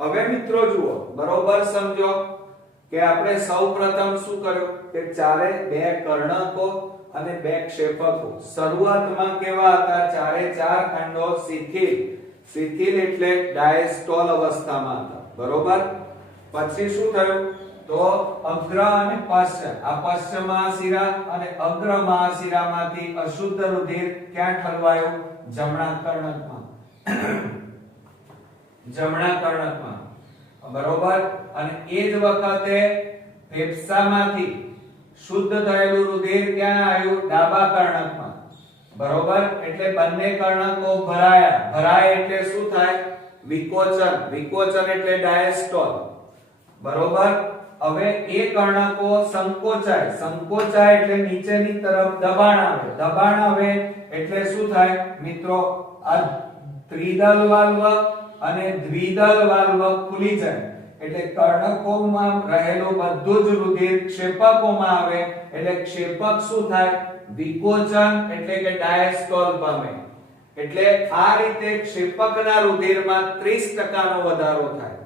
હવે મિત્રો જુઓ, બરોબર સમજો કે આપણે સૌપ્રથમ શું કર્યું કે ચારે બે કર્ણકો અને બે ક્ષેપકો શરૂઆતમાં કેવા હતા? ચારે ચાર ખંડો શિથિલ એટલે ડાયસ્ટોલ અવસ્થામાં હતા. બરોબર, પછી શું થયું? તો અગ્ર અને પશ્ચ, આ પશ્ચ મહાશિરા અને અગ્ર મહાશિરામાંથી અશુદ્ધ રુધિર ક્યાં ઠલવાયું? જમણા કર્ણકમાં. જમણા કર્ણકમાં, બરોબર. અને એ જ વખતે ફેફસામાંથી શુદ્ધ થયેલું રુધિર ક્યાં આવ્યું? ડાબા કર્ણકમાં, બરોબર. એટલે બંને કર્ણકો ભરાયા. ભરાય એટલે શું થાય? વિકોચન. વિકોચન એટલે ડાયસ્ટોલ, બરોબર. હવે એ કર્ણકો સંકોચાય. સંકોચાય એટલે નીચેની તરફ દબાણ આવે. દબાણ આવે એટલે શું થાય મિત્રો? આ ત્રિદલ વાલ્વ અને દ્વિદલ વાલ્વ ખુલી જાય. એટલે કર્ણકોમાં રહેલું બધું જ રુધિર ક્ષેપકોમાં આવે. એટલે ક્ષેપક શું થાય? વિકોચન એટલે કે ડાયસ્ટોલ પામે. એટલે આ રીતે ક્ષેપકના રુધિરમાં 30% નો વધારો થાય.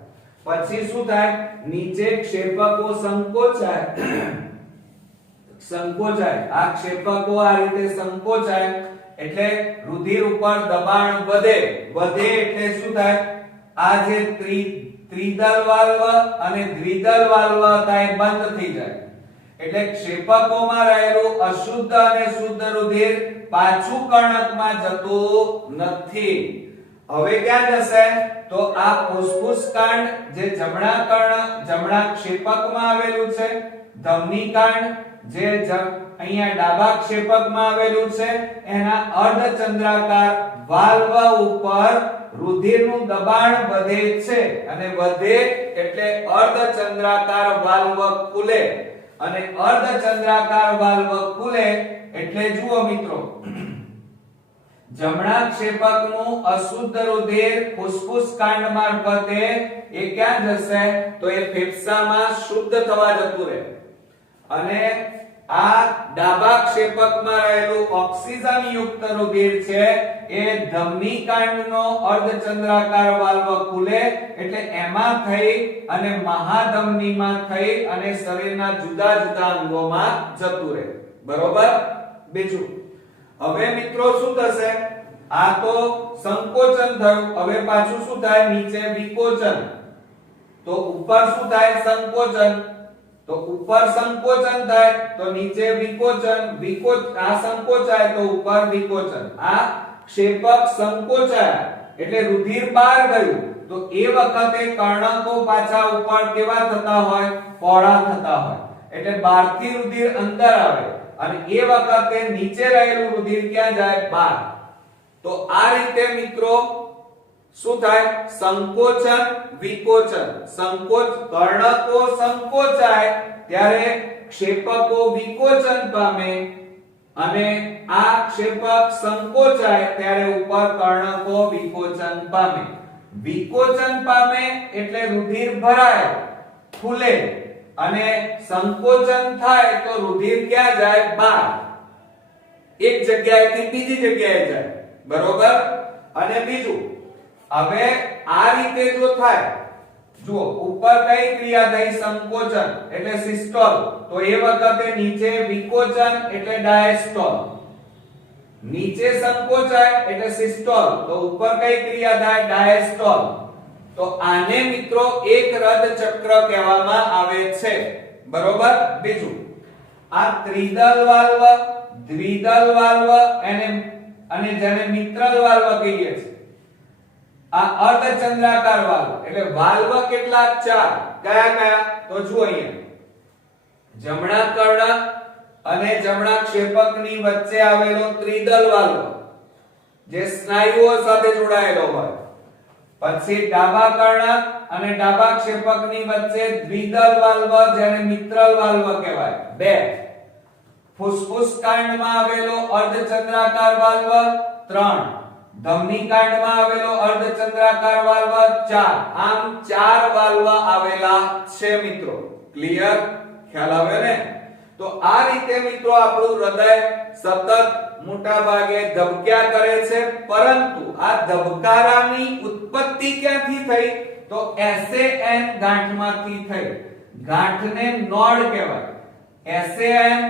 પછી શું થાય? નીચે ક્ષેપકો સંકોચાય. સંકોચાય, આ ક્ષેપકો આ રીતે સંકોચાય એટલે રુધિર ઉપર દબાણ વધે. વધે એટલે શું થાય? આ જે ત્રિદલ વાલ્વ અને દ્વિદલ વાલ્વ હતા એ બંધ થઈ જાય. એટલે ક્ષેપકોમાં રહેલું અશુદ્ધ અને શુદ્ધ રુધિર પાછું કર્ણકમાં જતું નથી. હવે ક્યાં જશે? તો આ ફુસ્ફુસ કાંડ જે જમણા ક્ષેપકમાં આવેલું છે, ધમની કાંડ જે અહીંયા ડાબા ક્ષેપકમાં આવેલું છે, એના અર્ધચંદ્રાકાર વાલ્વ ઉપર રુધિરનું દબાણ વધે છે. અને વધે એટલે અર્ધચંદ્રાકાર વાલ્વ ખુલે. અને અર્ધચંદ્રાકાર વાલ્વ ખુલે એટલે જુઓ મિત્રો, જમણા ક્ષેપકનું અશુદ્ધ રુધિર ફુસ્ફુસ કાંડ મારફતે એ ક્યાં જશે? તો એ ફેફસામાં શુદ્ધ થવા જતું રહે. અને આ ડાબા ક્ષેપકમાં રહેલું ઓક્સિજન યુક્ત રુધિર છે એ ધમની કાંડનો અર્ધચંદ્રાકાર વાલ્વ ખુલે એટલે એમાં થઈ અને મહાધમનીમાં થઈ અને શરીરના જુદા જુદા અંગોમાં જતું રહે, બરોબર. બીજું, હવે મિત્રો શું થશે? આ તો સંકોચન થયું. હવે પાછું શું થાય? નીચે વિકોચન. તો ઉપર શું થાય? સંકોચન. તો ઉપર સંકોચન થાય તો નીચે વિકોચન. આ સંકોચાય તો ઉપર વિકોચન. આ ક્ષેપક સંકોચાય એટલે રુધિર બહાર ગયું. તો એ વખતે કર્ણકો પાછા ઉપર કેવા થતા હોય? પહોળા થતા હોય. એટલે બહારથી રુધિર અંદર આવે અને એ વખતે નીચે રહેલું રુધિર ક્યાં જાય? બહાર. તો આ રીતે મિત્રો શું થાય? સંકોચન વિકોચન. કર્ણકો સંકોચાય ત્યારે ક્ષેપકો વિકોચન પામે અને આ ક્ષેપક સંકોચાય ત્યારે ઉપર કર્ણકો વિકોચન પામે. વિકોચન પામે એટલે રુધિર ભરાય, ખુલે. અને સંકોચન થાય તો રુધિર ક્યાં જાય? બહાર. એક જગ્યાએથી બીજી જગ્યાએ જાય, બરોબર. અને બીજું, હવે આ રીતે જો થાય, જુઓ ઉપર કઈ ક્રિયા થઈ? સંકોચન એટલે સિસ્ટોલ. તો એ વખતે નીચે વિકોચન એટલે ડાયસ્ટોલ. નીચે સંકોચાય એટલે સિસ્ટોલ. તો ઉપર કઈ ક્રિયા થાય? ડાયસ્ટોલ. તો આને મિત્રો એક રદ ચક્ર કહેવામાં આવે છે, બરોબર. બીજું, આ ત્રિદલ વાલ્વ, દ્વિદલ વાલ્વ અને જેને મિત્રલ વાલ્વ કહીએ છીએ, આ અર્ધચંદ્રાકાર વાલ્વ. એટલે વાલ્વ કેટલા? 4. કયા કયા? તો જુઓ અહીંયા, જમણા કર્ણક અને જમણા ક્ષેપકની વચ્ચે આવેલો ત્રિદલ વાલ્વ જે સ્નાયુઓ સાથે જોડાયેલો હોય. પછી ડાબા કર્ણક અને ડાબા ક્ષેપકની વચ્ચે દ્વિદલ વાલ્વ જેને મિત્રલ વાલ્વ કહેવાય. 2. ફુસ્ફુસ કાંડમાં આવેલો અર્ધચંદ્રાકાર વાલ્વ. 3. ધમની કાંડમાં આવેલો અર્ધચંદ્રાકાર વાલ્વ. 4. આમ 4 વાલ્વ આવેલા છે મિત્રો. ક્લિયર? ખ્યાલ આવ્યો ને? તો આ રીતે મિત્રો આપણું હૃદય સતત મોટા ભાગે ધબક્યા કરે છે, પરંતુ આ ધબકારાની ઉત્પત્તિ ક્યાંથી થઈ? તો SAN ગાંઠમાંથી થઈ. ગાંઠને નોડ કહેવાય. SAN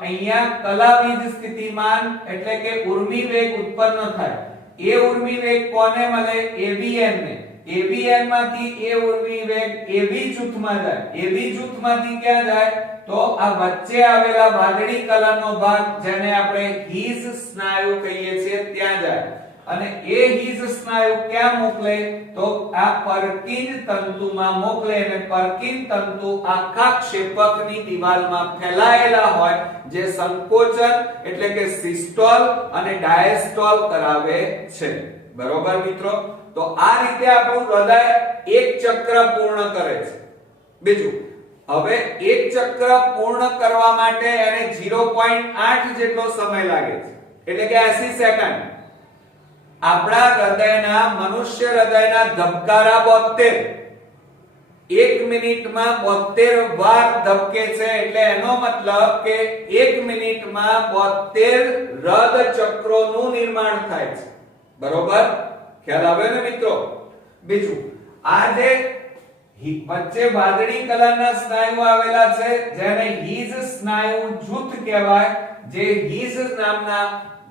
અહીંયા કલાબીજ સ્થિતિમાન એટલે કે ઉર્મિ વેગ ઉત્પન્ન થાય. એ ઉર્મિ વેગ કોને મળે? AVN ને. ABN માંથી A ઉર્મી વેગ AB જૂથમાં જાય, AB જૂથમાંથી ક્યાં જાય તો આ વચ્ચે આવેલા વાદળી કલરનો ભાગ જેને આપણે હિઝ સ્નાયુ કહીએ છીએ ત્યાં જાય અને એ હિઝ સ્નાયુ ક્યાં મોકલે તો આ પર્કિન તંતુમાં મોકલે અને પર્કિન તંતુ આખા ક્ષેપકની દિવાલમાં ફેલાયેલા હોય જે સંકોચન એટલે કે સિસ્ટોલ અને ડાયસ્ટોલ કરાવે છે. બરોબર મિત્રો, તો આ રીતે આપણું હૃદય એક ચક્ર પૂર્ણ કરે છે. બીજું, હવે એક ચક્ર પૂર્ણ કરવા માટે એને 0.8 જેટલો સમય લાગે છે એટલે કે 80 સેકન્ડ. આપણા હૃદયના મનુષ્ય હૃદયના ધબકારા 72 1 મિનિટમાં 72 વાર ધબકે છે એટલે એનો મતલબ કે 1 મિનિટમાં 72 હૃદ ચક્રોનું નિર્માણ થાય છે. બરોબર, ખ્યાલ આવ્યો ને મિત્રો? બીજું, આ જે વચ્ચે વાદળી કલરના સ્નાયુ આવેલા છે જેને હિઝ સ્નાયુ જૂથ કહેવાય, જે હિઝ નામના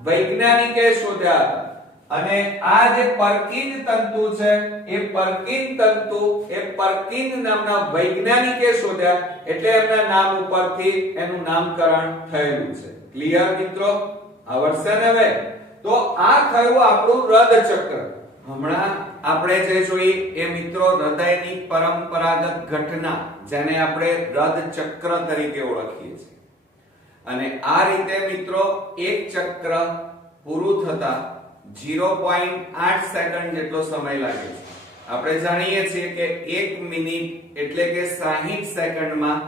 વૈજ્ઞાનિકે શોધ્યા હતા. અને આ જે પર્કિન તંતુ છે એ પર્કિન નામના વૈજ્ઞાનિકે શોધ્યા એટલે એમના નામ ઉપરથી એનું નામકરણ થયેલું છે. ક્લિયર મિત્રો? આવડશે ને હવે? તો આ થયું આપણું હૃદ ચક્ર. હમણાં આપણે જે જોઈએ એ મિત્રો હૃદયની પરંપરાગત ઘટના જેને આપણે હૃદ ચક્ર તરીકે ઓળખીએ છીએ. અને આ રીતે મિત્રો એક ચક્ર પૂરું થતા 0.8 સેકન્ડ જેટલો સમય લાગે છે. આપણે જાણીએ છીએ કે 1 મિનિટ એટલે કે 60 સેકન્ડમાં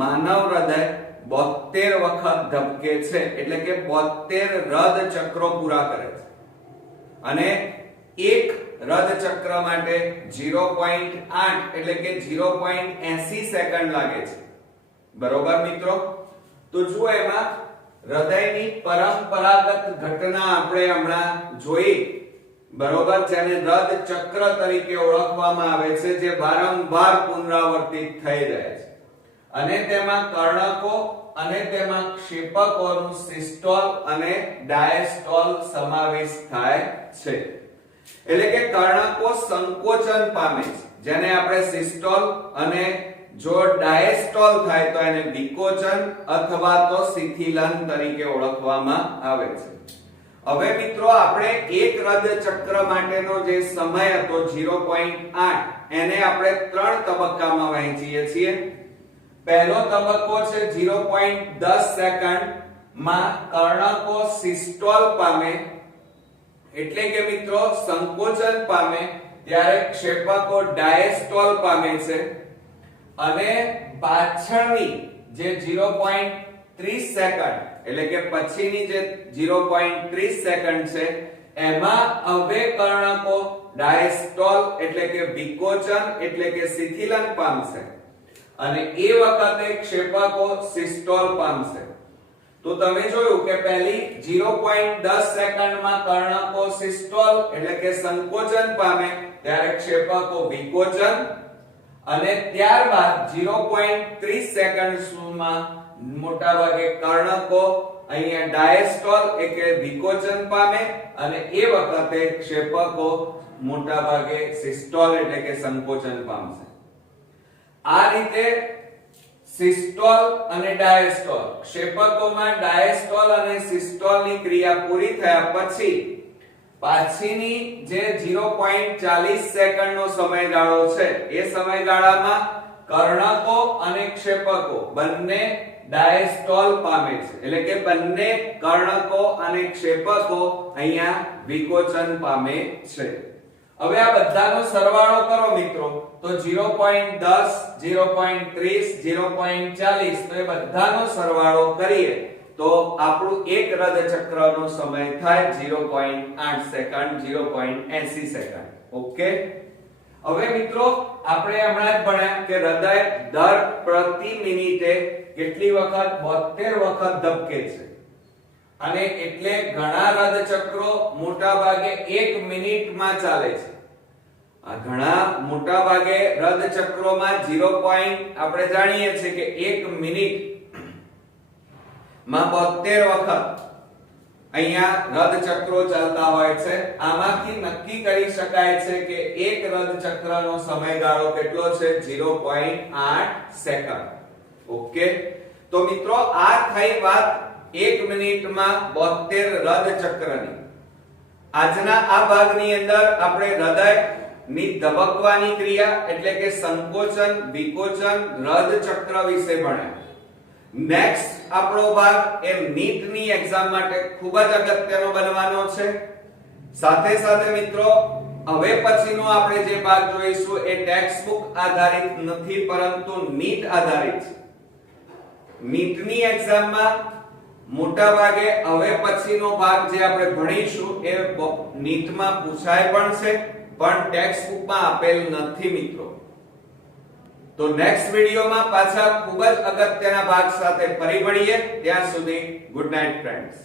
માનવ હૃદય 72 વખત ધબકે છે એટલે કે 72 હૃદ ચક્રો પૂરા કરે છે. અને એક હૃદ ચક્ર માટે 0.8 એટલે કે 0.80 સેકન્ડ લાગે છે. બરોબર મિત્રો? તો જુઓ એમાં હૃદયની પરંપરાગત ઘટના આપણે હમણાં જોઈ. બરોબર, જેને હૃદ ચક્ર તરીકે ઓળખવામાં આવે છે, જે વારંવાર પુનરાવર્તિત થઈ રહે છે. અને તેમાં કર્ણકો અને તેમાં ક્ષેપકોનું સિસ્ટોલ અને ડાયસ્ટોલ સમાવેશ થાય છે. એટલે કે કર્ણકો સંકોચન પામે છે જેને આપણે સિસ્ટોલ અને જો ડાયસ્ટોલ થાય તો એને વિકોચન અથવા તો શિથિલન તરીકે ઓળખવામાં આવે છે. હવે મિત્રો આપણે એક હૃદ ચક્ર માટેનો જે સમય હતો 0.8 એને આપણે 3 તબક્કામાં વહેંચીએ છીએ. પહેલો તબક્કો છે 0.10 સેકન્ડ માં કર્ણકો સિસ્ટોલ પામે એટલે કે મિત્રો સંકોચન પામે ત્યારે ક્ષેપકો ડાયસ્ટોલ પામે છે. અને પાછળની જે 0.30 સેકન્ડ એટલે કે પછીની જે 0.30 સેકન્ડ છે એમાં હવે કર્ણકો ડાયસ્ટોલ એટલે કે વિકોચન એટલે કે શિથિલન પામશે અને એ વખતે ક્ષેપકો સિસ્ટોલ પામશે. તો તમે જોયું કે પહેલી 0.10 સેકન્ડમાં કર્ણકો સિસ્ટોલ એટલે કે સંકોચન પામે ત્યારે ક્ષેપકો વિકોચન અને ત્યારબાદ 0.30 સેકન્ડ સુધીમાં મોટા ભાગે કર્ણકો અહીંયા ડાયસ્ટોલ એટલે વિકોચન પામે અને એ વખતે ક્ષેપકો મોટા ભાગે સિસ્ટોલ એટલે કે સંકોચન પામશે. આ રીતે સિસ્ટોલ અને ડાયસ્ટોલ ક્ષેપકોમાં ડાયસ્ટોલ અને સિસ્ટોલની ક્રિયા પૂરી થયા પછી પાછળની જે 0.40 સેકન્ડનો સમયગાળો છે એ સમયગાળામાં કર્ણકો અને ક્ષેપકો બંને ડાયસ્ટોલ પામે છે એટલે કે બંને કર્ણકો અને ક્ષેપકો અહીંયા વિકોચન પામે છે. હવે આ બધાનો સરવાળો કરો મિત્રો તો 0.10 0.30 0.40 તો એ બધાનો સરવાળો કરીએ તો આપણું એક હૃદ ચક્રનો સમય થાય 0.8 સેકન્ડ 0.80 સેકન્ડ. ઓકે, હવે મિત્રો આપણે હમણાં જ ભણ્યા કે હૃદય દર પ્રતિ મિનિટે કેટલી વખત 72 વખત ધબકે છે અને એટલે ઘણા હૃદ ચક્રો મોટા ભાગે 1 મિનિટમાં ચાલે છે. આ ઘણા મોટા ભાગે હૃદ ચક્રોમાં 0. આપણે જાણીએ છીએ કે 1 મિનિટ માં 72 વખત અહીંયા રદ ચક્રો ચાલતા હોય છે. આમાંથી નક્કી કરી શકાય છે કે એક રદ ચક્રનો સમયગાળો કેટલો છે 0.8 સેકન્ડ. ઓકે, તો મિત્રો આ થઈ વાત 1 મિનિટમાં 72 રદ ચક્રની. આજના આ ભાગની અંદર આપણે હૃદયની ધબકવાની ક્રિયા એટલે કે સંકોચન, વિકોચન, રદ ચક્ર વિશે ભણ્યા. નેક્સ્ટ આપણો ભાગ એ નીટની એક્ઝામ માટે ખૂબ જ અગત્યનો બનવાનો છે. સાથે સાથે મિત્રો હવે પછીનો આપણે જે ભાગ જોઈશું એ ટેક્સ્ટ બુક આધારિત નથી પરંતુ નીટ આધારિત છે. નીટની એક્ઝામમાં મોટા ભાગે હવે પછીનો ભાગ જે આપણે ભણીશું એ નીટમાં પૂછાય પણ છે પણ ટેક્સ્ટ બુકમાં આપેલ નથી મિત્રો. તો નેક્સ્ટ વિડિયોમાં પાછા ખૂબ જ અગત્યના ભાગ સાથે ફરી મળીએ. ત્યાં સુધી ગુડ નાઇટ ફ્રેન્ડ્સ.